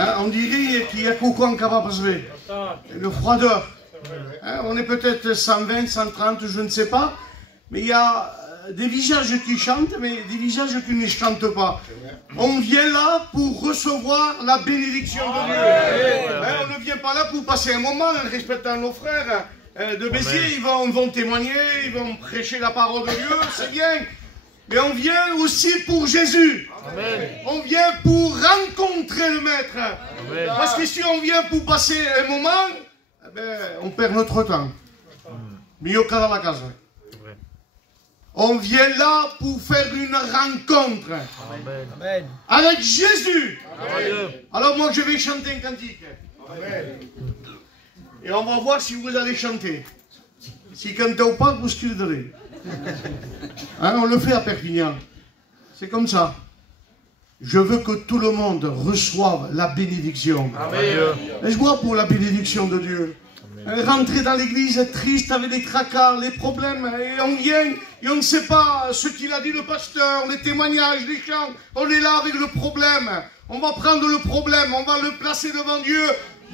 Hein, on dirait qu'il y a Kokon Kababazwe, le froideur. Hein, on est peut-être 120, 130, je ne sais pas, mais il y a des visages qui chantent, mais des visages qui ne chantent pas. On vient là pour recevoir la bénédiction de Dieu. Hein, on ne vient pas là pour passer un moment en respectant nos frères de Béziers. Ils vont témoigner, ils vont prêcher la parole de Dieu, c'est bien. Mais on vient aussi pour Jésus. Amen. On vient pour rencontrer le Maître. Amen. Parce que si on vient pour passer un moment, eh ben, on perd notre temps. Miyoka dans la case. On vient là pour faire une rencontre. Amen. Avec Jésus. Amen. Alors moi je vais chanter un cantique. Amen. Et on va voir si vous allez chanter. Si vous ne cantez pas, vous sculderez. Hein, on le fait à Perpignan. C'est comme ça. Je veux que tout le monde reçoive la bénédiction. Et je vois pour la bénédiction de Dieu. Rentrer dans l'église triste avec les tracas, les problèmes, et on vient et on ne sait pas ce qu'il a dit le pasteur, les témoignages, les chants. On est là avec le problème. On va prendre le problème, on va le placer devant Dieu,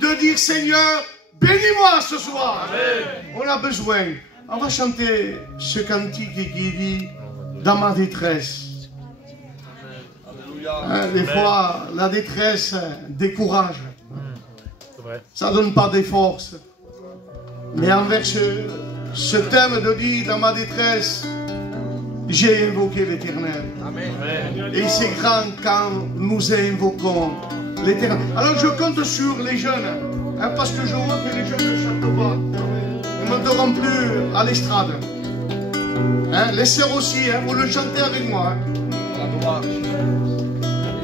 de dire Seigneur, bénis-moi ce soir. Amen. On a besoin. On va chanter ce cantique qui dit dans ma détresse. Hein, des fois, la détresse décourage. Ça ne donne pas des forces. Mais envers ce thème de dire dans ma détresse, j'ai invoqué l'Éternel. Et c'est grand quand nous invoquons l'Éternel. Alors je compte sur les jeunes, hein, parce que je vois que les jeunes ne chantent pas. Ils ne monteront plus à l'estrade. Hein, les sœurs aussi, hein, vous le chantez avec moi. Hein.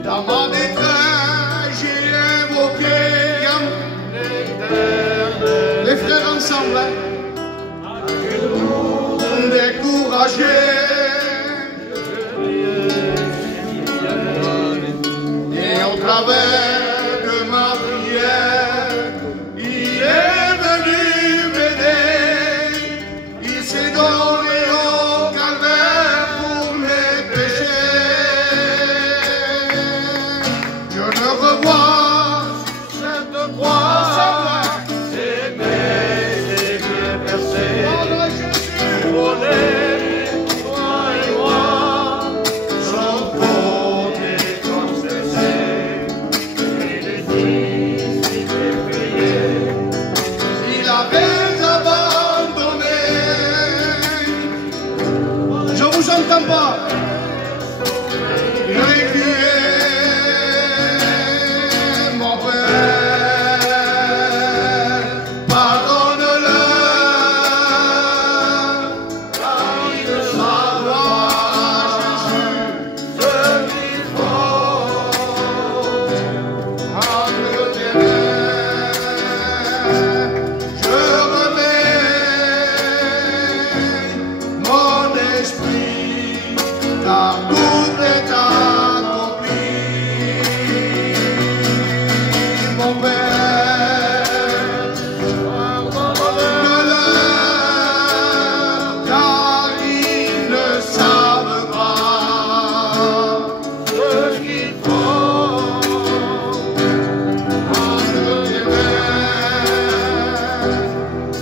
Dans ma détresse, j'ai invoqué les frères ensemble. Hein. Découragés. Et au travers de ma prière, il est venu m'aider. Il s'est donné au calvaire pour mes péchés. Je ne revois cette croix, ces pieds percés. Pour toi et moi, sans faute et transgressé. Et les dix, il est payé. Il avait abandonné. Je vous entends pas. Il avait crié, mon Père, pardonne-le, car ils ne savent pas, Jésus, ce qu'il faut. Entre tes mains, je remets mon esprit, car tout est accompli. Mon Père, pardonne-le, car ils ne savent pas ce qu'il faut. Entre tes mains,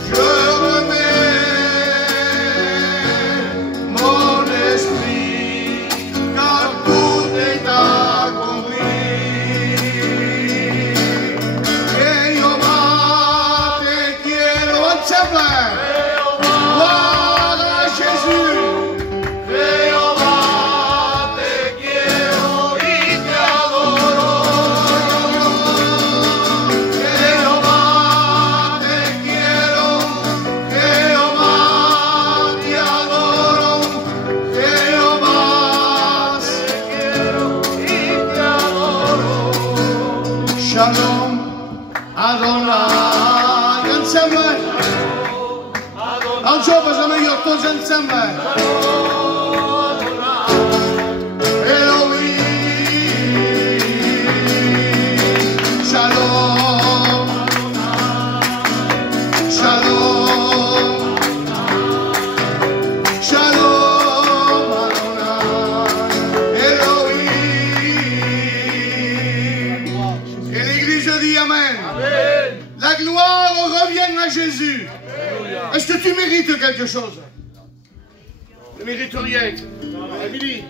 je remets mon esprit, car tout est accompli. Jehovah te quiero, ensemble. Gloire à Jésus. Jehová te quiero y te adoro. Jehová te quiero, Jehová te adoro. Jehová te quiero y te adoro. Shalom Adonai. Ensemble. Un jour, vous allez tous ensemble. Shalom, Shalom, Shalom, Adonai, Elohim, Et l'Église dit Amen. La gloire revient à Jésus. Est-ce que tu mérites quelque chose? Tu ne mérites rien. Émilie,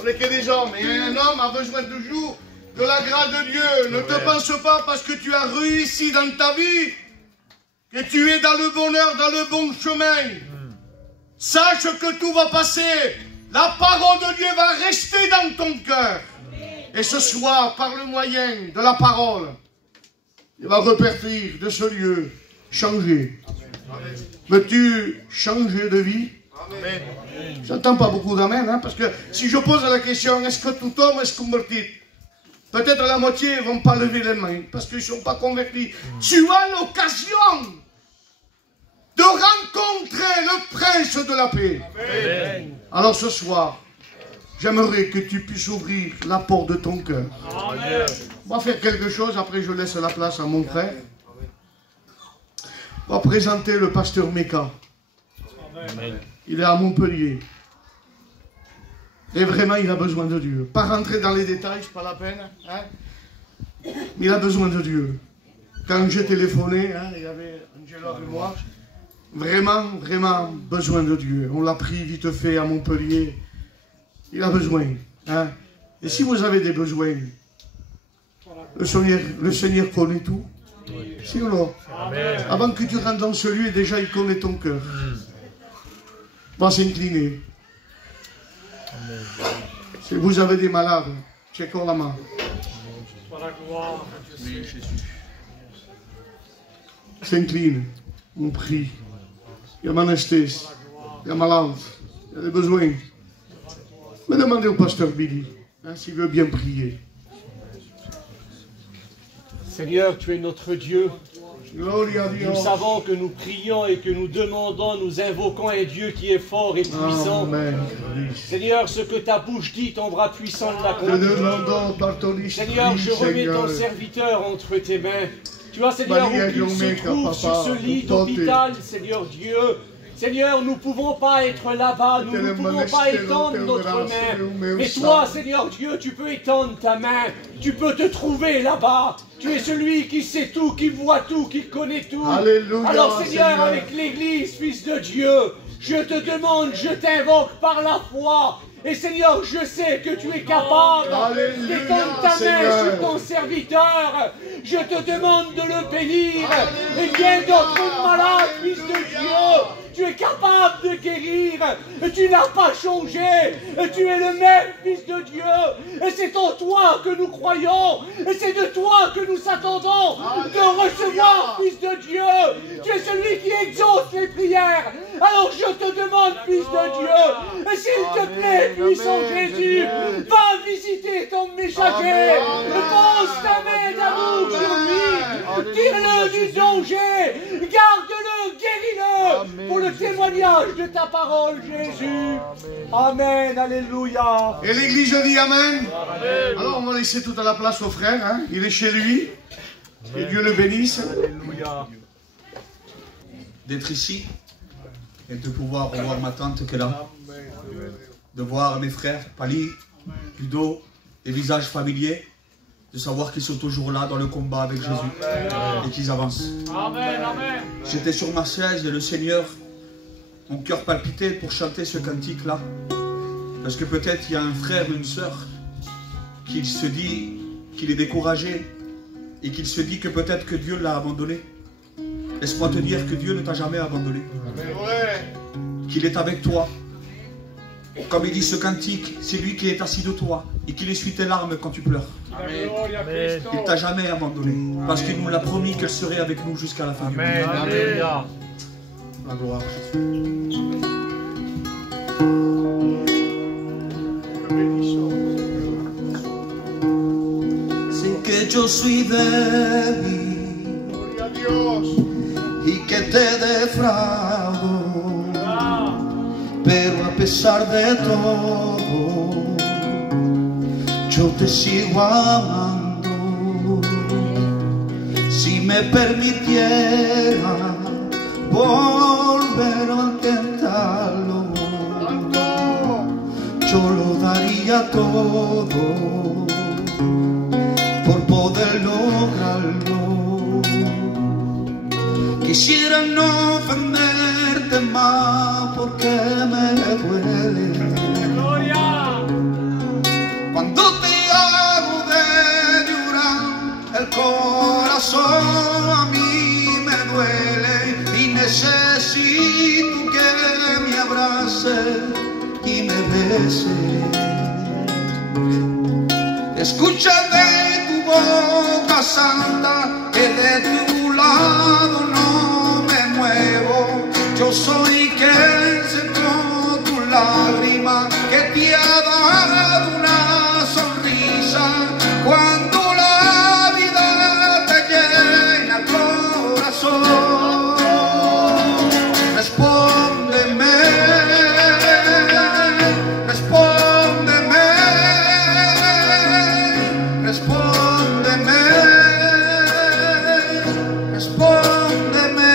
on n'est que des hommes. Et un homme a besoin toujours de la grâce de Dieu. Ne te pense pas parce que tu as réussi dans ta vie que tu es dans le bonheur, dans le bon chemin. Sache que tout va passer. La parole de Dieu va rester dans ton cœur. Et ce soir, par le moyen de la parole, il va repartir de ce lieu, changer. Veux-tu changer de vie? J'entends pas beaucoup d'amen, hein, parce que si je pose la question, est-ce que tout homme est converti? Peut-être la moitié ne vont pas lever les mains, parce qu'ils ne sont pas convertis. Tu as l'occasion de rencontrer le prince de la paix. Amen. Alors ce soir, j'aimerais que tu puisses ouvrir la porte de ton cœur. Amen. On va faire quelque chose, après je laisse la place à mon frère. On va présenter le pasteur Meka. Amen. Il est à Montpellier. Et vraiment, il a besoin de Dieu. Pas rentrer dans les détails, c'est pas la peine. Hein? Mais il a besoin de Dieu. Quand j'ai téléphoné, hein, il y avait Angela et moi. Vraiment, vraiment besoin de Dieu. On l'a pris vite fait à Montpellier. Il a besoin. Hein? Et si vous avez des besoins, le Seigneur connaît tout. Si ou non? Amen. Avant que tu rentres dans ce lieu, déjà il connaît ton cœur. On va s'incliner. Si vous avez des malades, checkons la main. S'incline, on prie. Il y a Manastés, il y a malade, il y a des besoins. Mais demandez au pasteur Billy, hein, s'il veut bien prier. Seigneur, tu es notre Dieu. Nous savons que nous prions et que nous demandons, nous invoquons un Dieu qui est fort et puissant. Amen. Seigneur, ce que ta bouche dit, ton bras puissant l'accomplit. Seigneur, je remets ton serviteur entre tes mains. Tu vois, Seigneur, où il se trouve sur ce lit d'hôpital, Seigneur Dieu. Seigneur, nous ne pouvons pas être là-bas, nous ne pouvons pas étendre notre main. Mais toi, Seigneur Dieu, tu peux étendre ta main, tu peux te trouver là-bas. Tu es celui qui sait tout, qui voit tout, qui connaît tout. Alléluia, alors Seigneur, avec l'Église, Fils de Dieu, je te demande, je t'invoque par la foi. Et Seigneur, je sais que tu es capable d'étendre ta main sur ton serviteur. Je te demande de le bénir. Et bien d'autres malades, Fils de Dieu, tu es capable de guérir. Tu n'as pas changé. Tu es le même Fils de Dieu. Et c'est en toi que nous croyons. Et c'est de toi que nous attendons de recevoir, Fils de Dieu. Tu es celui qui exauce les prières. Alors je te demande, Fils de Dieu, et s'il te plaît, puissant Jésus, va visiter ton messager. Pose ta main d'amour sur lui. Tire-le du danger. Garde-le, guéris-le pour le témoignage de ta parole, Jésus. Amen. Alléluia. Et l'Église dit Amen. Amen. Alors on va laisser toute la place au frère. Hein? Il est chez lui. Que Dieu le bénisse. Alléluia. D'être ici et de pouvoir revoir ma tante qui est là. De voir mes frères, Pali, Ludo, des visages familiers. De savoir qu'ils sont toujours là dans le combat avec Jésus et qu'ils avancent. Amen, amen. J'étais sur ma chaise et le Seigneur, mon cœur palpitait pour chanter ce cantique-là. Parce que peut-être il y a un frère ou une sœur qui se dit qu'il est découragé et qu'il se dit que peut-être que Dieu l'a abandonné. Laisse-moi te dire que Dieu ne t'a jamais abandonné. Qu'il est avec toi. Comme il dit ce cantique, c'est lui qui est assis de toi et qu'il essuie tes larmes quand tu pleures. Amen. Il ne t'a jamais abandonné parce qu'il nous l'a promis qu'elle serait avec nous jusqu'à la fin du monde. Amen. La gloire. Sé que yo soy débil y que te defraudo, pero a pesar de todo, yo te sigo amando. Si me permitiera volver a intentarlo, yo lo daría todo por poder lograrlo. Quisiera no ofenderte más porque me duele. Cuando te hago de llorar, el corazón a mí me duele y necesito que me abraces y me beses. Escucha de tu boca santa que de tu lado no me muevo. Yo soy quien secó tu lágrima, que te ha dado una sonrisa cuando la vida te llena el corazón. Respóndeme, respóndeme, respóndeme, respóndeme.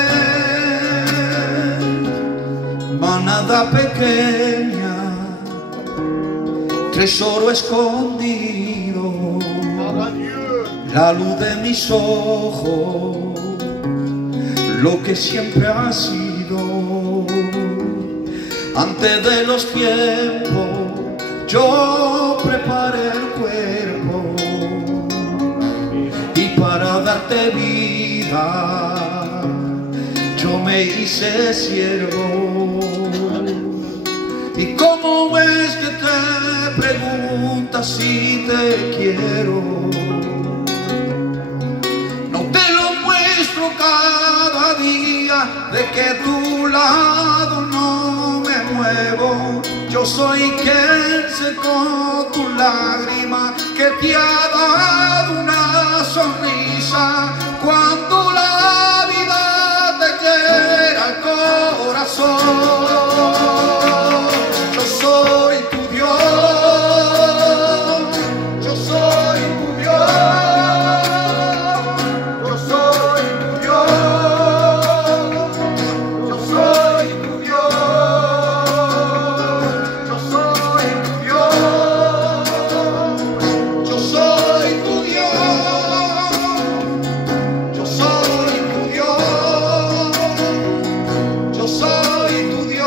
Manada pequeña, tesoro escondido, la luz de mis ojos, lo que siempre ha sido. Antes de los tiempos yo preparé el cuerpo y para darte vida yo me hice siervo. ¿Y cómo es que te preguntas si te quiero? No te lo muestro cada día, de que tu lado no me muevo. Yo soy quien secó tu lágrima, que te ha dado una sonrisa cuando la vida te llena el corazón. Yo soy tu Dios, yo soy tu Dios, yo soy tu Dios, yo soy tu Dios, yo soy tu Dios, yo soy tu Dios, yo soy tu Dios, yo soy tu Dios.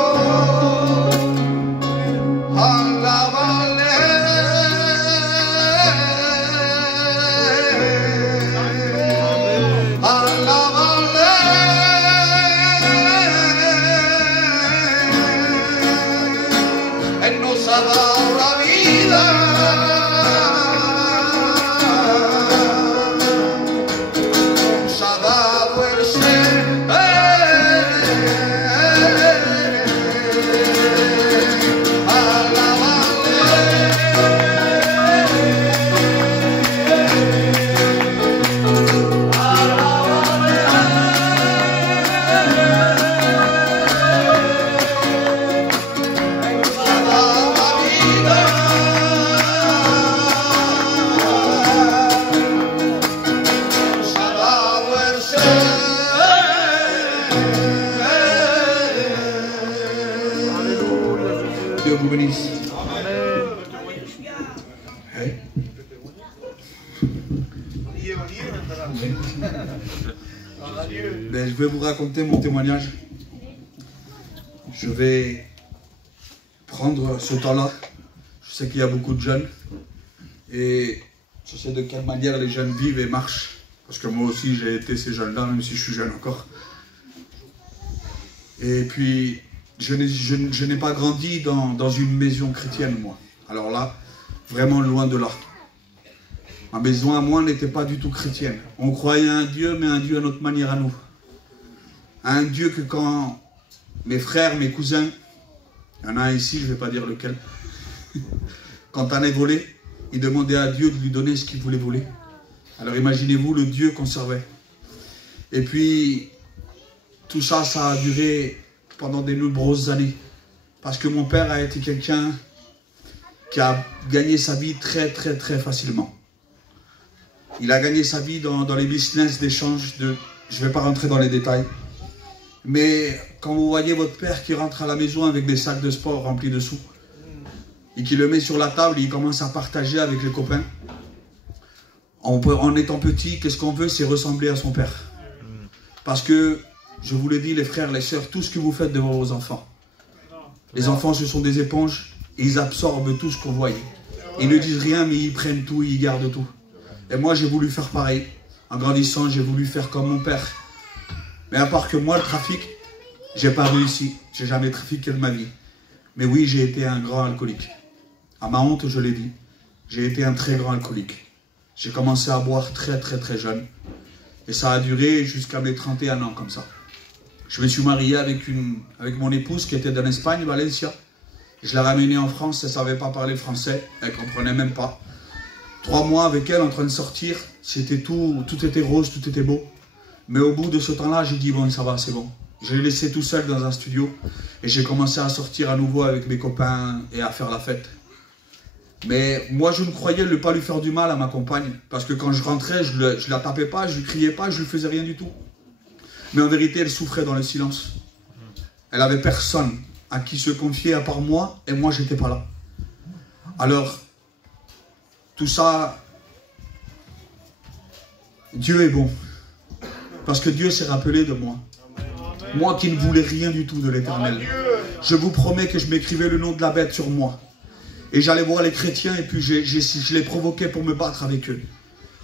Alábale, alábale. Él nos ha dado la vida, nos ha dado el ser. Dieu vous bénisse. Hey. Ben, je vais vous raconter mon témoignage. Je vais prendre ce temps-là. Je sais qu'il y a beaucoup de jeunes et je sais de quelle manière les jeunes vivent et marchent. Parce que moi aussi j'ai été ces jeunes-là, même si je suis jeune encore. Et puis je n'ai pas grandi dans une maison chrétienne, moi. Alors là, vraiment loin de là. Ma maison à moi n'était pas du tout chrétienne. On croyait à un Dieu, mais un Dieu à notre manière à nous. Un Dieu que quand mes frères, mes cousins, il y en a un ici, je ne vais pas dire lequel, quand on est volé, ils demandaient à Dieu de lui donner ce qu'il voulait voler. Alors imaginez-vous le Dieu qu'on servait. Et puis, tout ça, ça a duré pendant de nombreuses années. Parce que mon père a été quelqu'un qui a gagné sa vie très facilement. Il a gagné sa vie dans les business d'échange de... Je ne vais pas rentrer dans les détails. Mais quand vous voyez votre père qui rentre à la maison avec des sacs de sport remplis de sous, et qui le met sur la table et il commence à partager avec les copains, En étant petit, qu'est-ce qu'on veut? C'est ressembler à son père. Parce que, je vous l'ai dit, les frères, les sœurs, tout ce que vous faites devant vos enfants. Les enfants, ce sont des éponges, et ils absorbent tout ce qu'on voit. Ils ne disent rien, mais ils prennent tout, ils gardent tout. Et moi, j'ai voulu faire pareil. En grandissant, j'ai voulu faire comme mon père. Mais à part que moi, le trafic, j'ai pas réussi. J'ai jamais trafiqué de ma vie. Mais oui, j'ai été un grand alcoolique. À ma honte, je l'ai dit. J'ai été un très grand alcoolique. J'ai commencé à boire très jeune. Et ça a duré jusqu'à mes 31 ans, comme ça. Je me suis marié avec mon épouse qui était d'Espagne, Valencia. Je l'ai ramenée en France, elle ne savait pas parler français, elle ne comprenait même pas. 3 mois avec elle, en train de sortir, c'était tout était rose, tout était beau. Mais au bout de ce temps-là, j'ai dit, bon, ça va, c'est bon. Je l'ai laissé tout seul dans un studio et j'ai commencé à sortir à nouveau avec mes copains et à faire la fête. Mais moi, je ne croyais ne pas lui faire du mal à ma compagne. Parce que quand je rentrais, je ne la tapais pas, je ne lui criais pas, je ne lui faisais rien du tout. Mais en vérité, elle souffrait dans le silence. Elle n'avait personne à qui se confier à part moi, et moi, je n'étais pas là. Alors, tout ça, Dieu est bon. Parce que Dieu s'est rappelé de moi. Moi qui ne voulais rien du tout de l'Éternel. Je vous promets que je m'écrivais le nom de la bête sur moi. Et j'allais voir les chrétiens et puis je les provoquais pour me battre avec eux.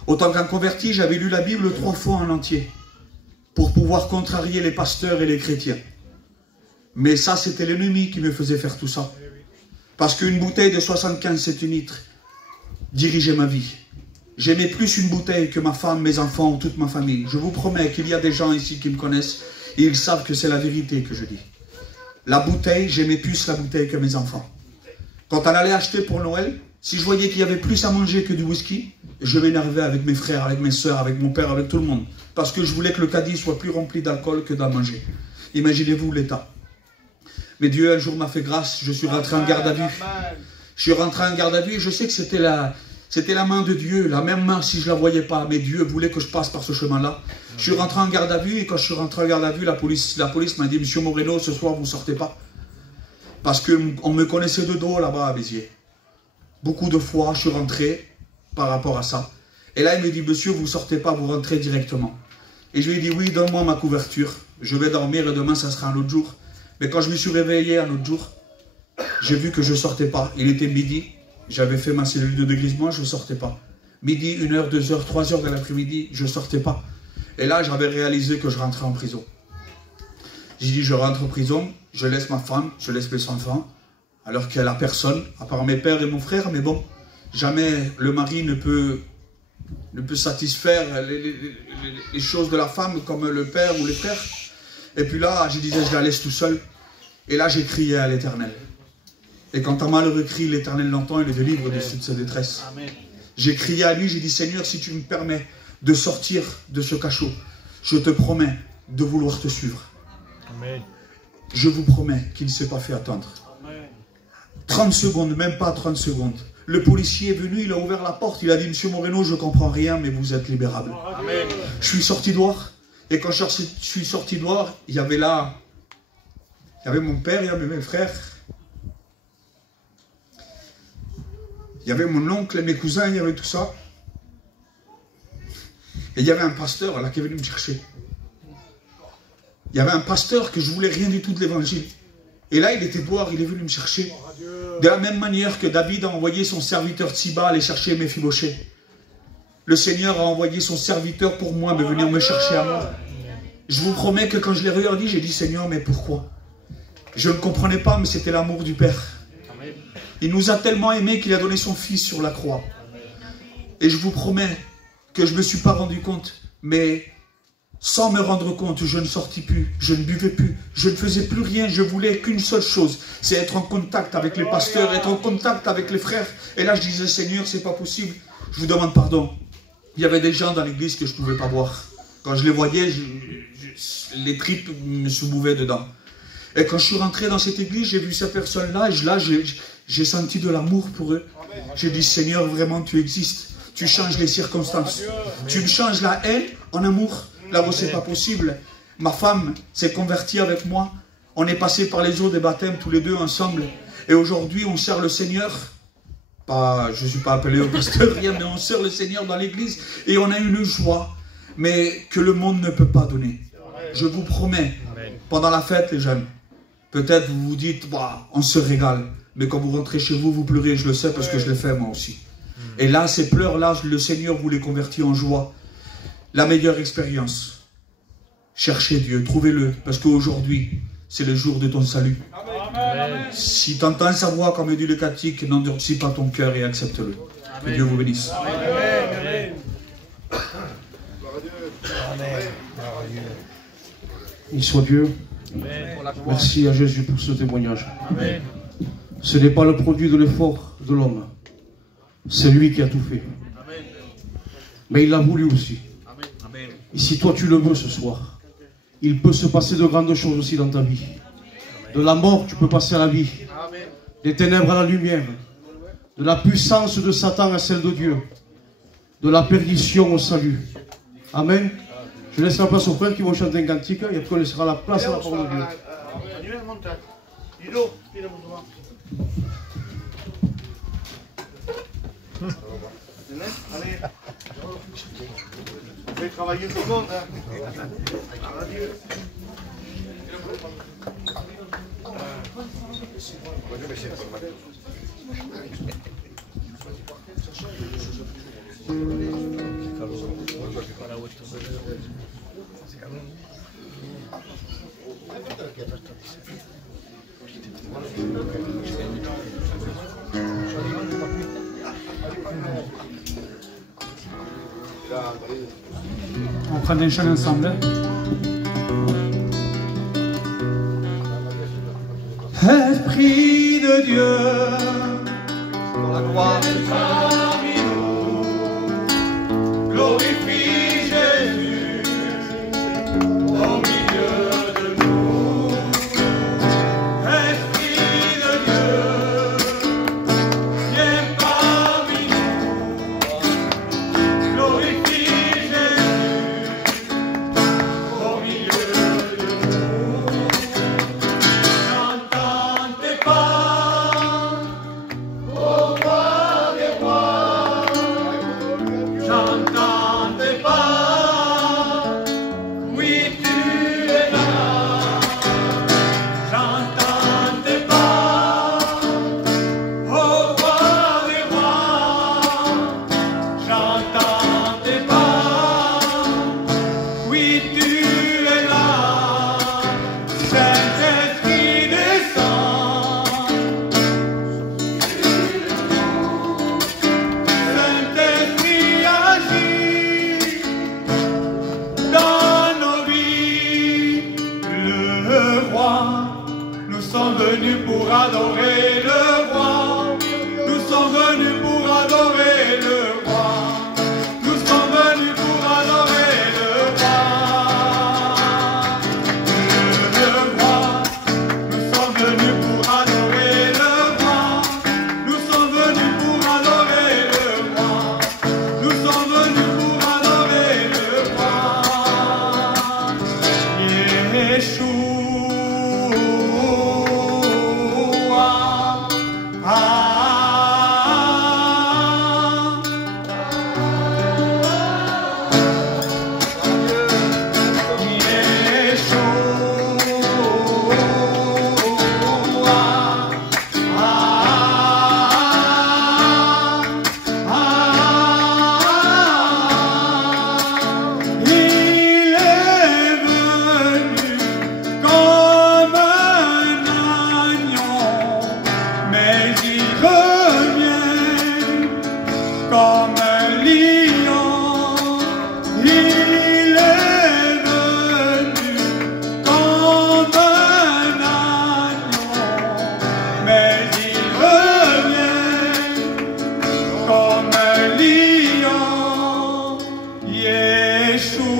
Autant qu'un converti, j'avais lu la Bible 3 fois en entier. Pour pouvoir contrarier les pasteurs et les chrétiens. Mais ça, c'était l'ennemi qui me faisait faire tout ça. Parce qu'une bouteille de 75 centilitres dirigeait ma vie. J'aimais plus une bouteille que ma femme, mes enfants ou toute ma famille. Je vous promets qu'il y a des gens ici qui me connaissent et ils savent que c'est la vérité que je dis. La bouteille, j'aimais plus la bouteille que mes enfants. Quand on allait acheter pour Noël, si je voyais qu'il y avait plus à manger que du whisky, je m'énervais avec mes frères, avec mes soeurs, avec mon père, avec tout le monde. Parce que je voulais que le caddie soit plus rempli d'alcool que d'à manger. Imaginez-vous l'état. Mais Dieu un jour m'a fait grâce, je suis rentré en garde à vue. Je suis rentré en garde à vue et je sais que c'était la main de Dieu, la même main si je ne la voyais pas. Mais Dieu voulait que je passe par ce chemin-là. Je suis rentré en garde à vue et quand je suis rentré en garde à vue, la police m'a dit, Monsieur Moreno, ce soir vous ne sortez pas. Parce qu'on me connaissait de dos là-bas à Béziers. Beaucoup de fois, je suis rentré par rapport à ça. Et là, il me dit, monsieur, vous ne sortez pas, vous rentrez directement. Et je lui ai dit, oui, donne-moi ma couverture. Je vais dormir et demain, ça sera un autre jour. Mais quand je me suis réveillé un autre jour, j'ai vu que je ne sortais pas. Il était midi, j'avais fait ma cellule de dégrisement, je ne sortais pas. Midi, 1h, 2h, 3h de l'après-midi, je ne sortais pas. Et là, j'avais réalisé que je rentrais en prison. J'ai dit, je rentre en prison, je laisse ma femme, je laisse mes enfants, alors qu'elle n'a personne, à part mes pères et mon frère, mais bon, jamais le mari ne peut satisfaire les choses de la femme comme le père ou les frères. Et puis là, je disais, je la laisse tout seul. Et là, j'ai crié à l'Éternel. Et quand un malheureux crie, l'Éternel l'entend et le délivre de toute sa détresse. J'ai crié à lui, j'ai dit, Seigneur, si tu me permets de sortir de ce cachot, je te promets de vouloir te suivre. Amen. Je vous promets qu'il ne s'est pas fait attendre. Amen. 30 secondes, même pas 30 secondes. Le policier est venu, il a ouvert la porte, il a dit, Monsieur Moreno, je ne comprends rien, mais vous êtes libérable. Amen. Je suis sorti dehors, et quand je suis sorti dehors, il y avait mon père, il y avait mes frères, il y avait mon oncle et mes cousins, il y avait tout ça. Et il y avait un pasteur là qui est venu me chercher. Il y avait un pasteur que je voulais rien du tout de l'évangile. Et là, il était dehors, il est venu me chercher. De la même manière que David a envoyé son serviteur Tsiba aller chercher Méphibosheth. Le Seigneur a envoyé son serviteur pour moi, de venir me chercher à moi. Je vous promets que quand je l'ai regardé, j'ai dit, Seigneur, mais pourquoi? Je ne comprenais pas, mais c'était l'amour du Père. Il nous a tellement aimés qu'il a donné son Fils sur la croix. Et je vous promets que je ne me suis pas rendu compte, mais sans me rendre compte, je ne sortis plus, je ne buvais plus, je ne faisais plus rien, je voulais qu'une seule chose, c'est être en contact avec les pasteurs, être en contact avec les frères. Et là je disais, Seigneur, c'est pas possible, je vous demande pardon. Il y avait des gens dans l'église que je ne pouvais pas voir. Quand je les voyais, les tripes me se mouvaient dedans. Et quand je suis rentré dans cette église, j'ai vu ces personnes-là, et là j'ai senti de l'amour pour eux. J'ai dit, Seigneur, vraiment tu existes, tu changes les circonstances, tu me changes la haine en amour. Là où c'est pas possible. Ma femme s'est convertie avec moi. On est passé par les eaux des baptêmes tous les deux ensemble. Et aujourd'hui, on sert le Seigneur je ne suis pas appelé au pasteur, rien, mais on sert le Seigneur dans l'église et on a une joie, mais que le monde ne peut pas donner. Je vous promets, pendant la fête, les jeunes, peut-être vous vous dites, bah, on se régale, mais quand vous rentrez chez vous, vous pleurez, je le sais parce que je l'ai fait moi aussi. Et là, ces pleurs-là, le Seigneur vous les convertit en joie. La meilleure expérience, cherchez Dieu, trouvez-le, parce qu'aujourd'hui, c'est le jour de ton salut. Amen. Si tu entends sa voix, comme dit le cantique, n'endurcis pas ton cœur et accepte-le. Que Dieu vous bénisse. Amen. Il soit Dieu. Merci à Jésus pour ce témoignage. Amen. Ce n'est pas le produit de l'effort de l'homme. C'est lui qui a tout fait. Amen. Mais il l'a voulu aussi. Amen. Et si toi tu le veux ce soir, il peut se passer de grandes choses aussi dans ta vie. De la mort, tu peux passer à la vie. Amen. Des ténèbres à la lumière. De la puissance de Satan à celle de Dieu. De la perdition au salut. Amen. Je laisse la place aux frères qui vont chanter un cantique et après on laissera la place à la parole de Dieu. Allez, on fait travailler tout le monde. Adieu. On prend des chants ensemble. Esprit de Dieu, dans la gloire parmi nous, glorifie Jésus au milieu de nous. Esprit de Dieu, viens parmi nous, glorifie Jésus au milieu de nous. J'entends tes pas, ô roi des rois, j'entends tes pas, oui tu es là, j'entends tes pas, ô roi des rois, j'entends tes pas, oui tu es là, Saint-Esprit descend, Saint-Esprit agit dans nos vies. Le roi, nous sommes venus pour adorer le roi. Nous sommes venus pour adorer le roi. Nous sommes venus pour adorer le roi. Le roi, nous sommes venus pour adorer le roi. Nous sommes venus pour adorer le roi. Nous sommes venus pour adorer le roi. Il est venu comme un agneau, mais il revient comme un lion. Il est venu comme un agneau, mais il revient comme un lion. Yeshua.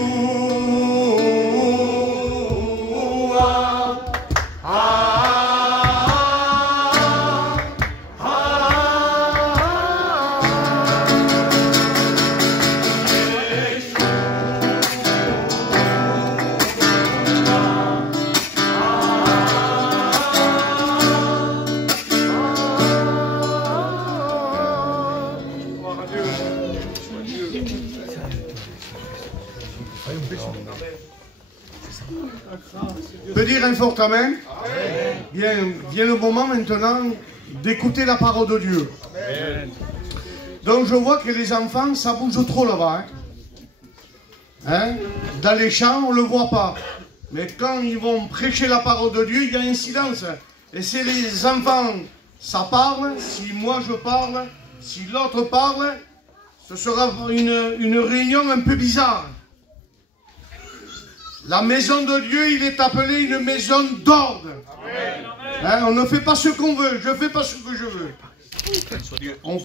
On peut dire un fort amen. Vient le moment maintenant d'écouter la parole de Dieu. Donc je vois que les enfants, ça bouge trop là-bas. Dans les champs, on ne le voit pas. Mais quand ils vont prêcher la parole de Dieu, il y a un silence. Et si les enfants, ça parle, si moi je parle, si l'autre parle, ce sera une réunion un peu bizarre. La maison de Dieu, il est appelé une maison d'ordre. On ne fait pas ce qu'on veut, je ne fais pas ce que je veux. On